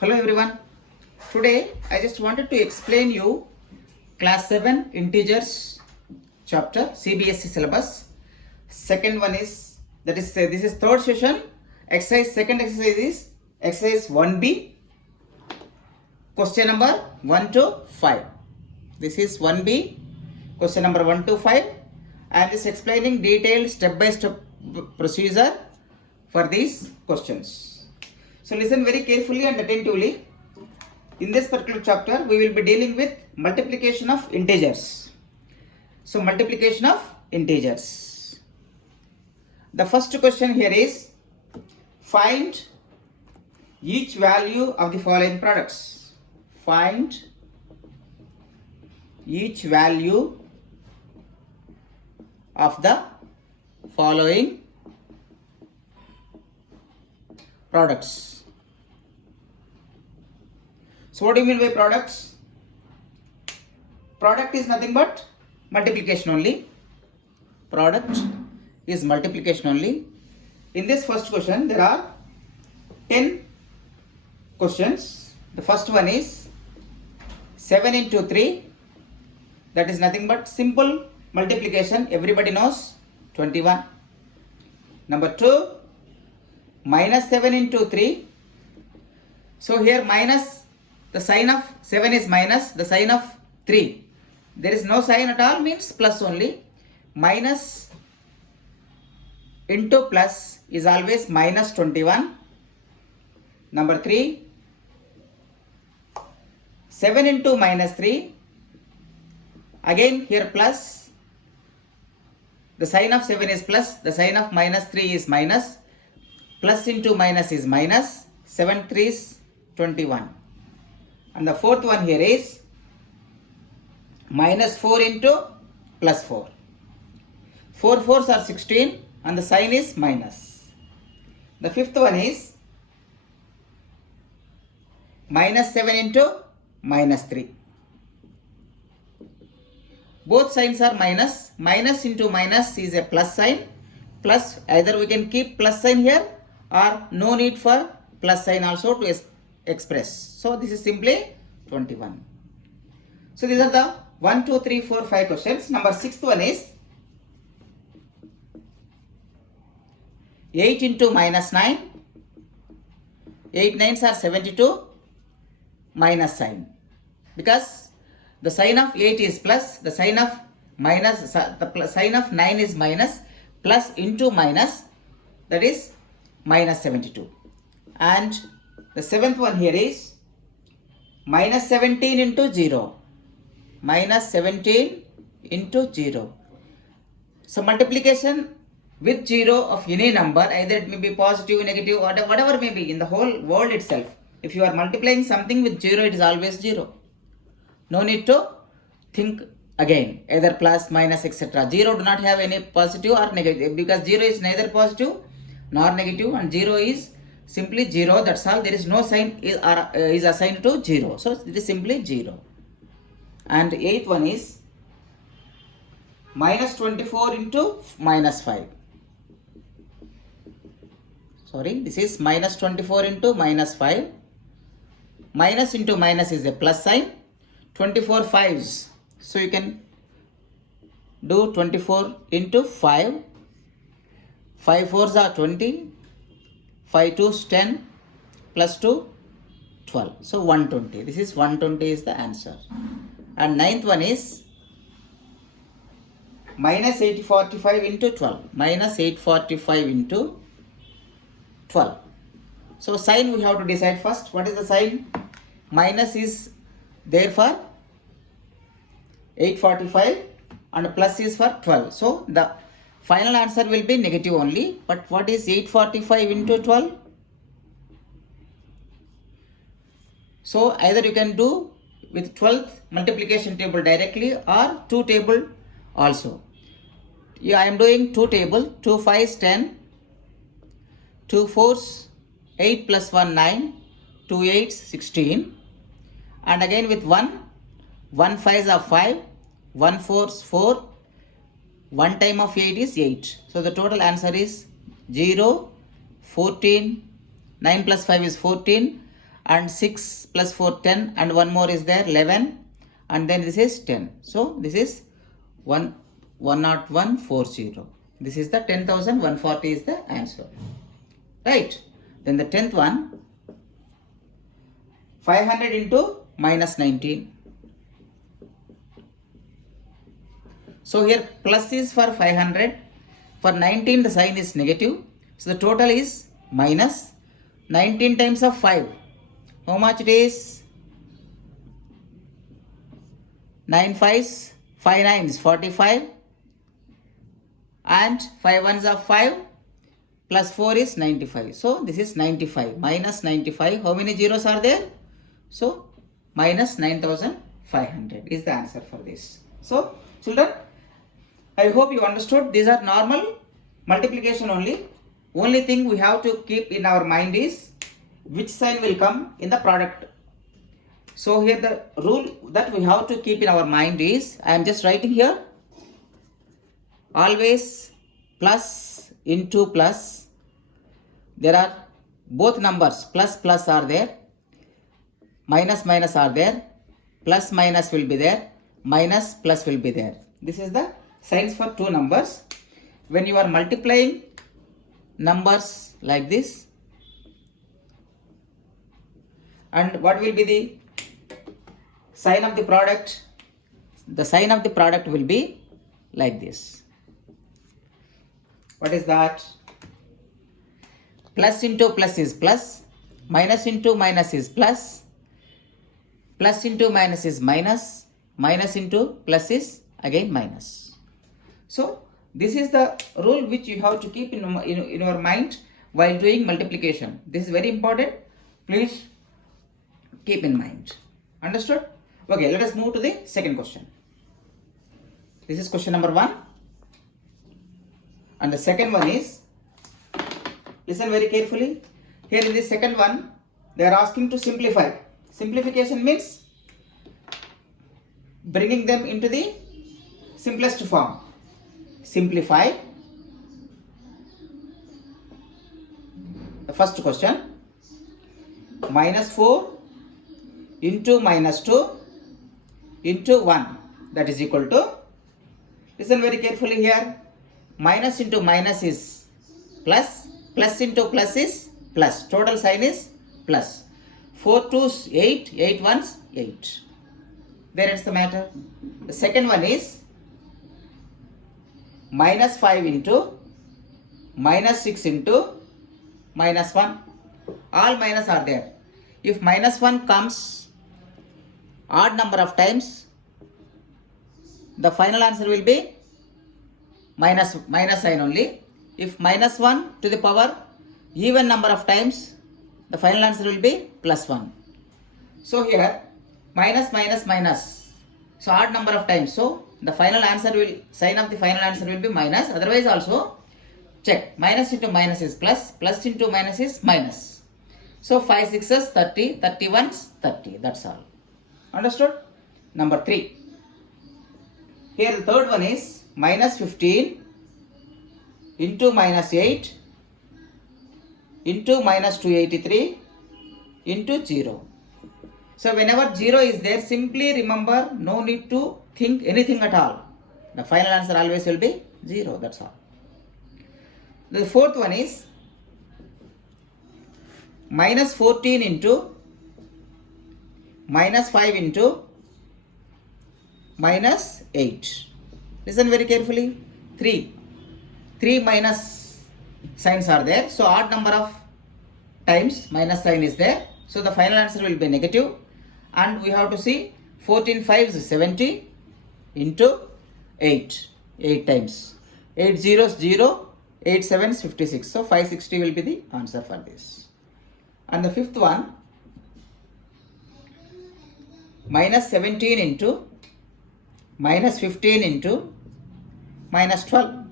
Hello everyone. Today I just wanted to explain you class 7 integers chapter CBSE syllabus. Second one is this is third session. Second exercise is exercise 1B, question number 1 to 5. This is 1B, question number 1 to 5. I am just explaining detailed step by step procedure for these questions. So listen very carefully and attentively. In this particular chapter, we will be dealing with multiplication of integers. So multiplication of integers. The first question here is, find each value of the following products. Find each value of the following products. So what do you mean by products? Product is nothing but multiplication only. Product is multiplication only. In this first question, there are 10 questions. The first one is 7 into 3. That is nothing but simple multiplication. Everybody knows 21. Number 2, minus 7 into 3. So here minus, the sign of 7 is minus, the sign of 3. There is no sign at all, means plus only. Minus into plus is always minus 21. Number 3, 7 into minus 3. Again here plus. The sign of 7 is plus, the sign of minus 3 is minus. Plus into minus is minus. 7 3 is 21. And the fourth one here is minus 4 into plus 4. 4 4s are 16 and the sign is minus. The fifth one is minus 7 into minus 3. Both signs are minus. Minus into minus is a plus sign. Plus, either we can keep plus sign here or no need for plus sign also to express. So this is simply 21. So these are the 1, 2, 3, 4, 5 questions. Number 6th one is 8 into minus 9. 8 9s are 72, minus sign. Because the sign of 8 is plus, the sign of minus, the sign of 9 is minus, plus into minus, that is minus 72. And the seventh one here is minus 17 into 0. Minus 17 into 0. So multiplication with 0 of any number, either it may be positive, negative, whatever may be in the whole world itself. If you are multiplying something with 0, it is always 0. No need to think again, either plus, minus, etc. 0 do not have any positive or negative, because 0 is neither positive nor negative, and 0 is simply 0, that's all. There is no sign is assigned to 0. So it is simply 0. And eighth one is minus 24 into minus 5. Sorry, this is minus 24 into minus 5. Minus into minus is a plus sign. 24 5s. So you can do 24 into 5. 5 4s are 20. 5 2s 10 plus 2 12. So 120. This is 120 is the answer. And ninth one is minus 845 into 12. Minus 845 into 12. So sign we have to decide first. What is the sign? Minus is there for 845 and plus is for 12. So the final answer will be negative only. But what is 845 into 12? So either you can do with 12th multiplication table directly or 2 table also. Yeah, I am doing 2 table. 2 5s 10. 2 4s 8 plus 1 9. 2 8s 16. And again with 1. 1 5s are 5. 1 4s 4. 1 time of 8 is 8. So the total answer is 0, 14, 9 plus 5 is 14, and 6 plus 4 10 and one more is there 11 and then this is 10. So this is 10140. This is the 10,140 is the answer. Right. Then the 10th one, 500 into minus 19. So here plus is for 500. For 19 the sign is negative. So the total is minus 19 times of 5. How much it is? 9 5s, 5 9s, 45. And 5 1s are 5. Plus 4 is 95. So this is 95. Minus 95. How many zeros are there? So minus 9,500 is the answer for this. So children, I hope you understood. These are normal multiplication only. Only thing we have to keep in our mind is which sign will come in the product. So here the rule that we have to keep in our mind is, I am just writing here, always plus into plus. There are both numbers, plus plus are there, minus minus are there, plus minus will be there, minus plus will be there. This is the signs for two numbers. When you are multiplying numbers like this, and what will be the sign of the product? The sign of the product will be like this. What is that? Plus into plus is plus, minus into minus is plus, plus into minus is minus, minus into plus is again minus. So this is the rule which you have to keep in your mind while doing multiplication. This is very important. Please keep in mind. Understood? Okay, let us move to the second question. This is question number 1. And the second one is, listen very carefully. Here in the second one, they are asking to simplify. Simplification means bringing them into the simplest form. Simplify. The first question, minus 4 into minus 2 into 1, that is equal to, listen very carefully here, minus into minus is plus, plus into plus is plus, total sign is plus. 4 2s 8, 8 1s 8. There ends the matter. The second one is minus 5 into minus 6 into minus 1. All minus are there. If minus 1 comes odd number of times, the final answer will be minus sign only. If minus 1 to the power even number of times, the final answer will be plus 1. So here minus minus minus, so odd number of times, so the final answer will, sign of the final answer will be minus. Otherwise also check, minus into minus is plus, plus into minus is minus. So 5 6s 30, 31s 30, that's all. Understood? Number 3. Here the third one is minus 15 into minus 8 into minus 283 into 0. So whenever 0 is there, simply remember, no need to think anything at all. The final answer always will be 0, that's all. The fourth one is minus 14 into minus 5 into minus 8. Listen very carefully. 3 minus signs are there. So odd number of times minus sign is there. So the final answer will be negative. And we have to see 14 5s is 70 into 8. 8 times. 8 zeros 0. 8 7s 56. So 560 will be the answer for this. And the fifth one, minus 17 into minus 15 into minus 12.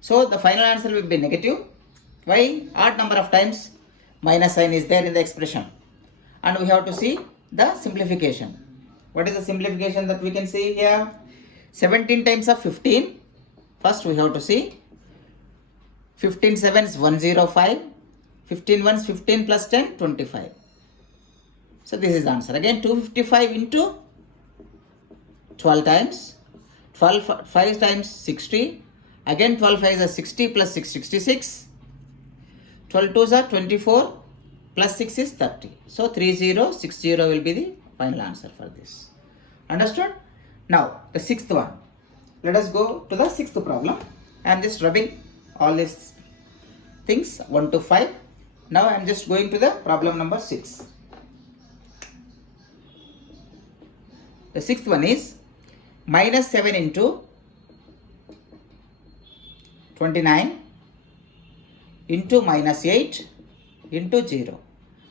So the final answer will be negative. Why? Odd number of times minus sign is there in the expression. And we have to see the simplification. What is the simplification that we can see here? 17 times of 15. First we have to see 15 7 is 105. 15 ones 15 plus 10, 25. So this is the answer. Again 255 into 12 times. 12 5 times 60. Again 12 5 is 60 plus 6, 66. 12 2s are 24 plus 6 is 30. So 3060 will be the final answer for this. Understood? Now the sixth one. Let us go to the sixth problem. I am just rubbing all these things 1 to 5. Now I am just going to the problem number 6. The sixth one is minus 7 into 29 into minus 8 into 0.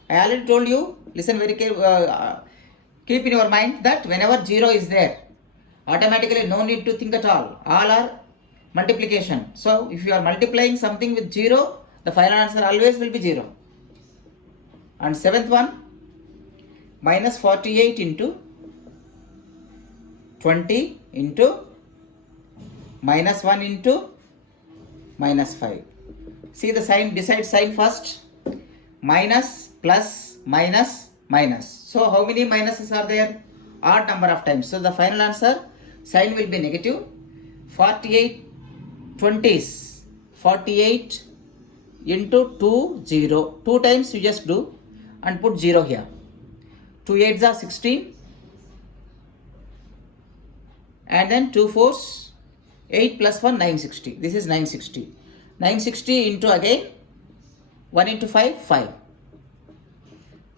I already told you, listen very carefully, keep in your mind that whenever 0 is there, automatically no need to think at all. All are multiplication. So if you are multiplying something with 0, the final answer always will be 0. And seventh one, minus 48 into 20 into minus 1 into minus 5. See the sign, decide sign first. Minus, plus, minus, minus. So how many minuses are there? Odd number of times. So the final answer, sign will be negative. 48 20s. 48 into 2, 0. 2 times you just do and put 0 here. 2 8s are 16. And then 2 4s, 8 plus 1, 960. This is 960. 960 into again 1 into 5, 5.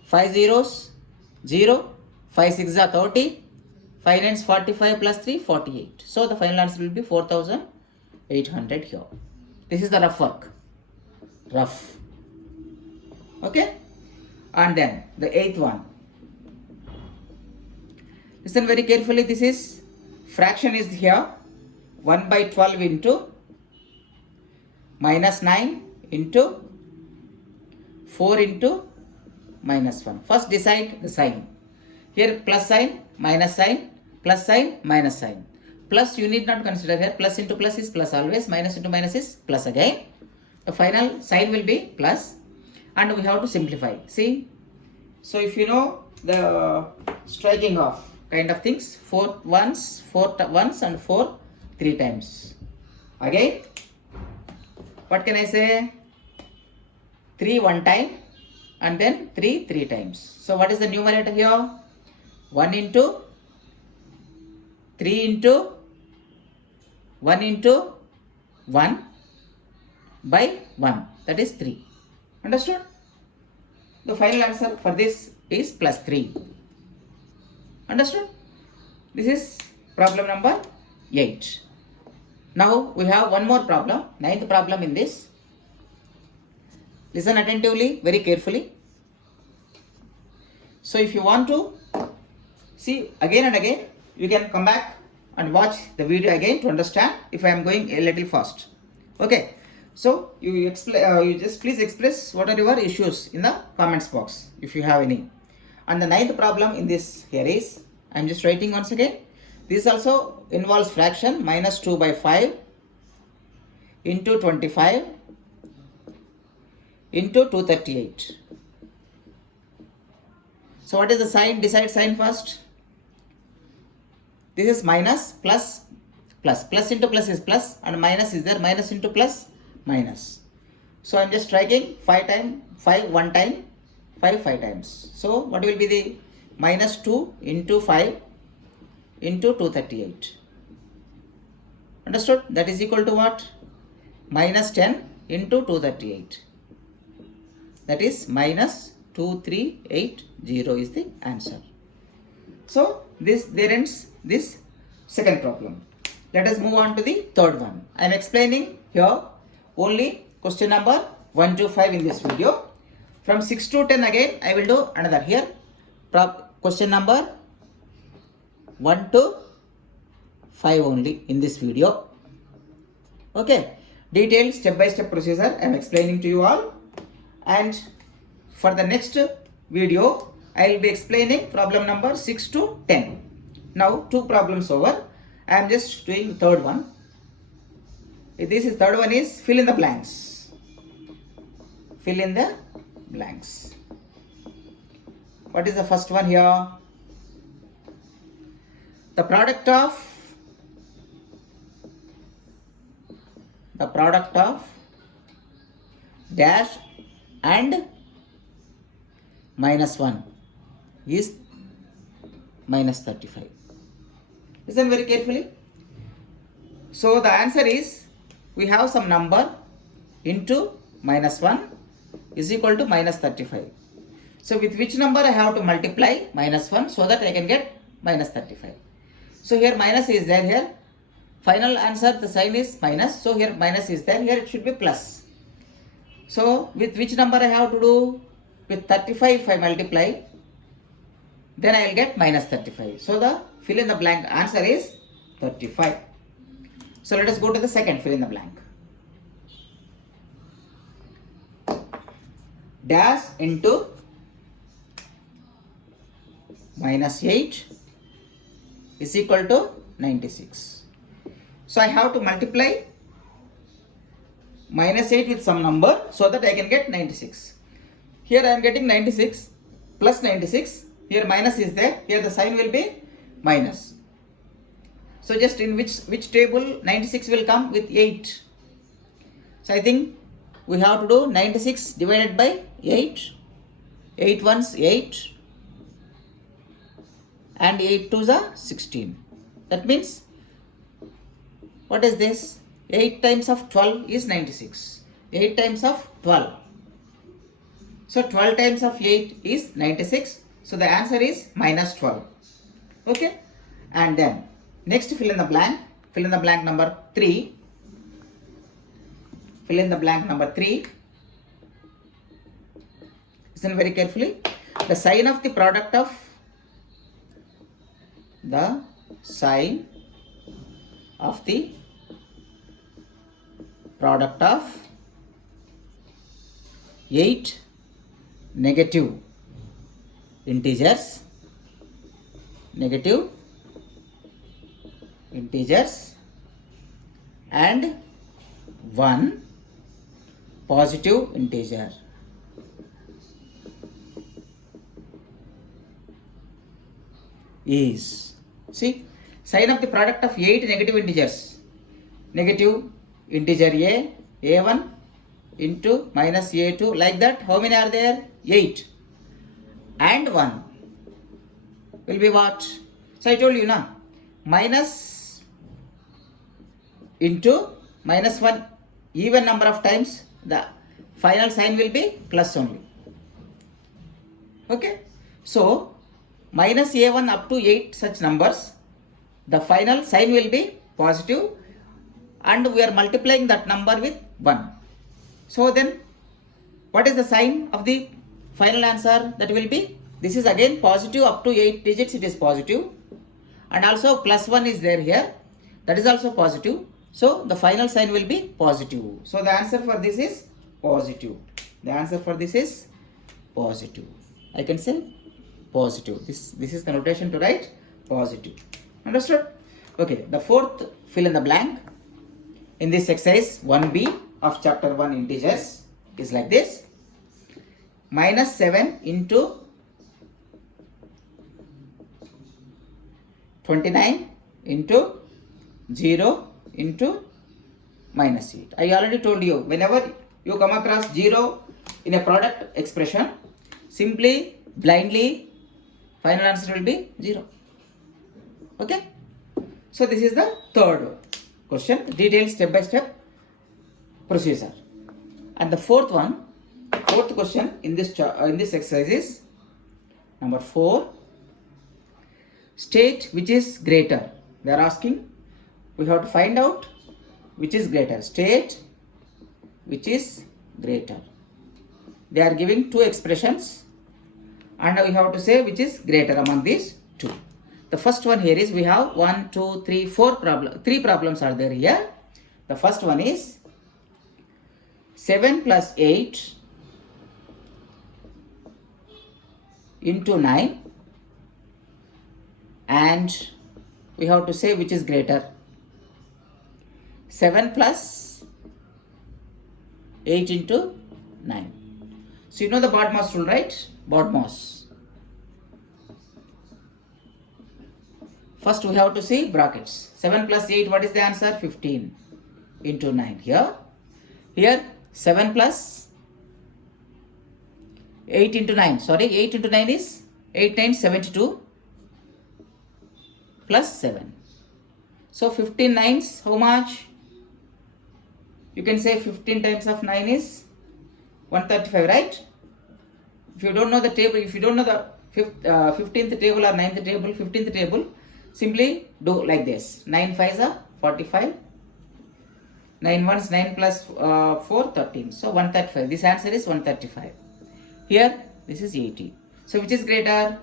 5 zeros, 0. 5 6s are 30. 5 9s 45 plus 3, 48. So the final answer will be 4800 here. This is the rough work. Rough. Okay. And then the eighth one. Listen very carefully. This is fraction is here. 1 by 12 into minus 9 into 4 into minus 1. First decide the sign. Here plus sign, minus sign, plus sign, minus sign. Plus you need not consider here. Plus into plus is plus always. Minus into minus is plus again. The final sign will be plus. And we have to simplify. See. So if you know the striking off kind of things. 4 once, 4 once and 4 3 times. Again. What can I say? 3 1 time. And then 3 3 times. So what is the numerator here? 1 into 3 into 1 into 1 by 1. That is 3. Understood? The final answer for this is plus 3. Understood? This is problem number 8. Now we have one more problem. Ninth problem in this. Listen attentively, very carefully. So if you want to see again and again, you can come back and watch the video again to understand if I am going a little fast. Okay. So you just please express what are your issues in the comments box if you have any. And the ninth problem in this here is, I am just writing once again. This also involves fraction minus 2 by 5 into 25 into 238. So what is the sign? Decide sign first. This is minus, plus, plus. Plus into plus is plus and minus is there. Minus into plus, minus. So I am just striking 5 time, 5 1 time, 5 5 times. So what will be the minus 2 into 5 into 238. Understood? That is equal to what? Minus 10 into 238. That is minus 2380 is the answer. So there ends this second problem. Let us move on to the third one. I am explaining here only question number 1 to 5 in this video. From 6 to 10 again I will do another here. Question number 1 to 5 only in this video. Okay. Detailed step-by-step procedure I am explaining to you all. And for the next video, I will be explaining problem number 6 to 10. Now 2 problems over. I am just doing third one. This is third one is fill in the blanks. Fill in the blanks. What is the first one here? The product of dash and minus 1 is minus 35. Listen very carefully. So the answer is, we have some number into minus 1 is equal to minus 35. So with which number I have to multiply minus 1 so that I can get minus 35. So here minus is there here. Final answer, the sign is minus. So here minus is there. Here it should be plus. So with which number I have to do? With 35 if I multiply, then I will get minus 35. So the fill in the blank answer is 35. So let us go to the second fill in the blank. Dash into minus 8 is equal to 96. So I have to multiply minus 8 with some number so that I can get 96. Here I am getting 96 plus 96. Here minus is there. Here the sign will be minus. So just in which table 96 will come? With 8. So I think we have to do 96 divided by 8. 8 ones 8 and 8 twos are 16. That means, what is this? 8 times of 12 is 96. 8 times of 12. So 12 times of 8 is 96. So the answer is minus 12. Okay. And then next fill in the blank. Fill in the blank number 3. Fill in the blank number 3. Listen very carefully. The sign of the product of the 8 negative integers and 1 positive integer. Is, see, sign of the product of 8 negative integers. Negative integer a1 into minus a2, like that. How many are there? 8 and 1 will be what? So I told you now, minus into minus 1 even number of times, the final sign will be plus only. Okay. So minus a1 up to 8 such numbers, the final sign will be positive and we are multiplying that number with 1. So then what is the sign of the final answer? That will be, this is again positive up to 8 digits, it is positive, and also plus 1 is there here, that is also positive. So the final sign will be positive. So the answer for this is positive. The answer for this is positive. I can say positive. This is the notation to write positive. Understood? Okay, the fourth fill in the blank in this exercise 1b of chapter 1 integers is like this. Minus 7 into 29 into 0 into minus 8. I already told you, whenever you come across 0 in a product expression, simply blindly final answer will be 0. Okay. So this is the third question, detailed step by step procedure. And the fourth question in this exercise is number 4. State which is greater. They are asking, we have to find out which is greater. State which is greater. They are giving two expressions and we have to say which is greater among these two. The first one here is, we have 1, 2, 3, 4 problems. 3 problems are there here. The first one is 7 plus 8 into 9, and we have to say which is greater. 7 plus 8 into 9. So you know the BODMAS rule, right? BODMAS. First we have to see brackets. 7 plus 8, what is the answer? 15 into 9. Here 7 plus 8 into 9. Sorry, 8 into 9 is 8 9 72 plus 7. So 15 nines, how much? You can say 15 times of 9 is 135, right? If you don't know the table, if you don't know the 15th table or 9th table, 15th table, simply do like this. 9 5s are 45. 9 1s, 9 plus 4, 13. So 135. This answer is 135. Here, this is 80. So which is greater?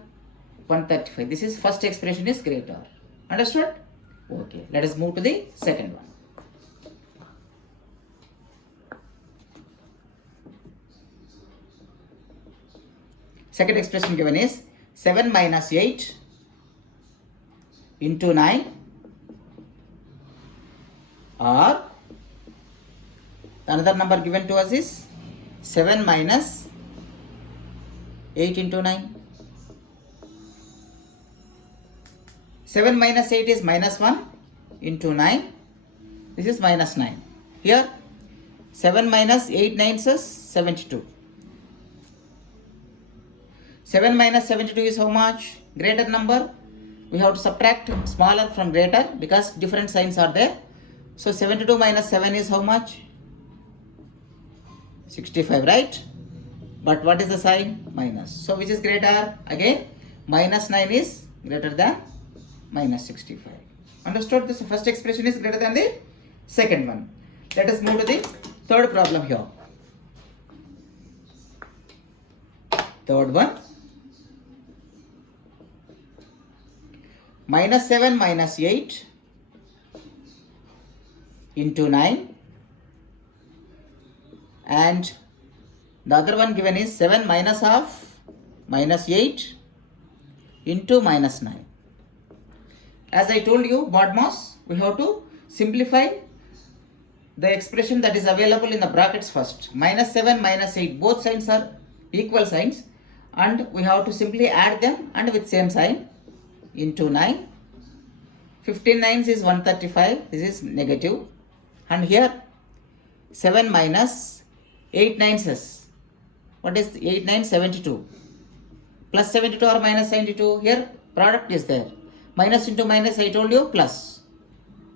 135. This is first expression is greater. Understood? Okay. Let us move to the second one. Second expression given is 7 minus 8 into 9, or another number given to us is 7 minus 8 into 9. 7 minus 8 is minus 1 into 9. This is minus 9. Here 7 minus 8 9s is 72. 7 minus 72 is how much? Greater number. We have to subtract smaller from greater because different signs are there. So 72 minus 7 is how much? 65, right? But what is the sign? Minus. So which is greater? Again, minus 9 is greater than minus 65. Understood? This first expression is greater than the second one. Let us move to the third problem here. Third one. Minus 7 minus 8 into 9, and the other one given is 7 minus half minus 8 into minus 9. As I told you, BODMAS, we have to simplify the expression that is available in the brackets first. Minus 7 minus 8, both signs are equal signs, and we have to simply add them and with same sign. Into 9. 15 nines is 135. This is negative. And here 7 minus 8 nines is, what is 8 9? 72. Plus 72 or minus 72. Here product is there. Minus into minus, I told you, plus.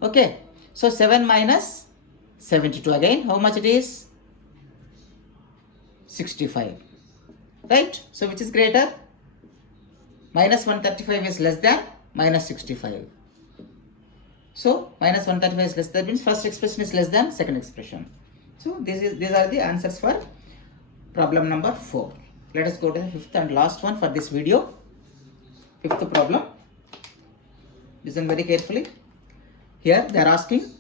Okay. So 7 minus 72 again. How much it is? 65. Right? So which is greater? Minus 135 is less than minus 65. So minus 135 is less than, means first expression is less than second expression. So these are the answers for problem number 4. Let us go to the fifth and last one for this video. Fifth problem. Listen very carefully. Here they are asking,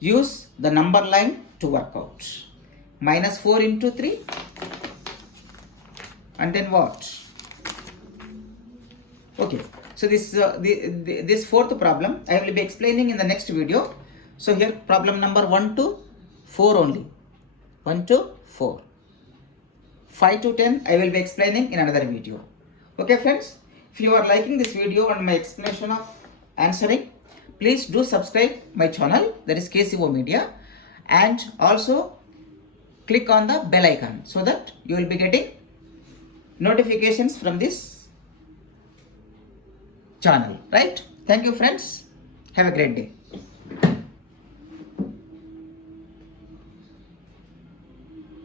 use the number line to work out. Minus 4 into 3. And then what? Okay, so this fourth problem I will be explaining in the next video. So here problem number 1 to 4 only. 1 to 4. 5 to 10 I will be explaining in another video. Okay friends, if you are liking this video and my explanation of answering, please do subscribe my channel, that is KCO Media, and also click on the bell icon so that you will be getting notifications from this channel, right? Thank you friends. Have a great day.